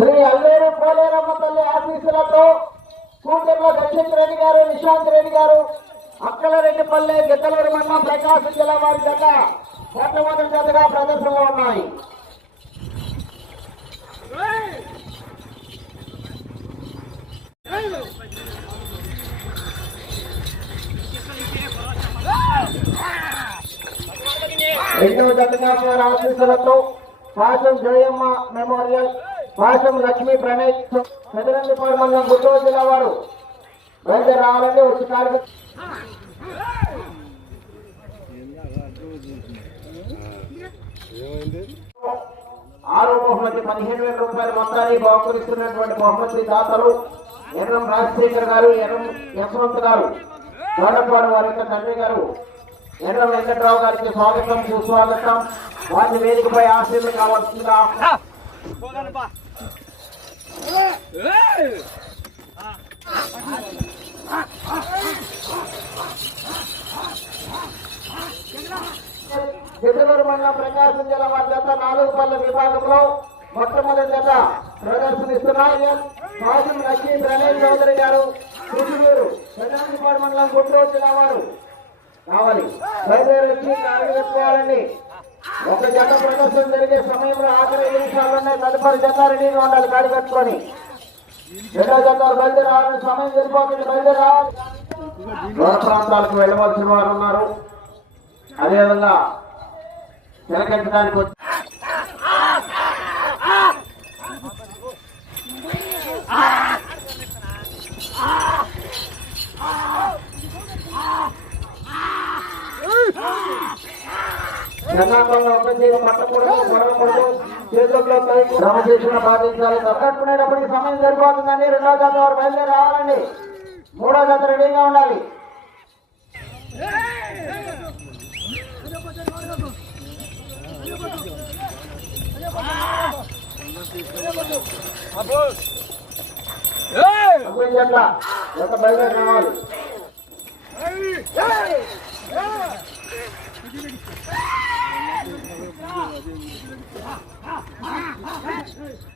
శ్రీ అల్లేరు పోలేరమ్మ తల్లి ఆఫీసులతో కూటర్ల దక్షిత్ రెడ్డి గారు, నిశాంత్ రెడ్డి గారు, అక్కలరెడ్డిపల్లె, గిద్దలూరు మండలం, ప్రకాశం జిల్లా వారి జత మొట్టమొదటి జతగా ప్రదర్శనలో ఉన్నాయి. రెండవ జతగా వారి ఆఫీసులతో పాశం జయమ్మ మెమోరియల్, పాశం లక్ష్మీ ప్రణయ్, పెదనందిపాడు మండలం, గుంటూరు జిల్లా వారు బయలుదేరి రావాలంటే వచ్చి కార్యక్రమం. ఆరో బహుమతి 15,000 రూపాయల మొత్తాన్ని బహుకరిస్తున్నటువంటి బహుమతి దాతలు ఎర్రం రాజశేఖర్ గారు, ఎర్రం యశ్వంత్ గారు, తోటపాడు వారి యొక్క తండ్రి గారు ఎర్రం వెంకట్రావు గారికి స్వాగతం, సుస్వాగతం. వారిని వేదికపై ఆశీర్లు కావాల్సిందిగా గిద్దలూరు మండలం, ప్రకాశం జిల్లా వారి జత 4 పళ్ళ విభాగంలో మొట్టమొదటి జత ప్రదర్శనిస్తున్నాయి. పాశం లక్ష్మీ ప్రణయ్ చౌదరి గారు, కుదురూరు, పెదనందిపాడు మండలం, గుంటూరు జిల్లా వారు కావాలి. బయలుదేరి వచ్చి పెట్టుకోవాలండి. ఒక జత ప్రదర్శన జరిగే సమయంలో ఆఖరి 5 నిమిషాలు ఉన్నాయి. తదుపరి జత రెడీగా ఉండాలి గాడి పెట్టుకొని. రెండో జత బయలుదేరి రావాలని సమయం సరిపోతుంది. బయలుదేరి రావాలి. దూర ప్రాంతాలకు వెళ్ళవలసిన వారు ఉన్నారు. అదేవిధంగా తిలకించడానికి వచ్చి జనాభాలో ఒక జీవం పట్టకూడదు, పొడవకూడదు, చేతుల్లో క్రమశిక్షణ పాటించాలి. తప్పట్టుకునేటప్పటికి సమయం సరిపోతుందండి. రెండో జత వారు బయలుదేరి రావాలండి. మూడో జత రెడీగా ఉండాలి. జత బయలుదేరి రావాలి.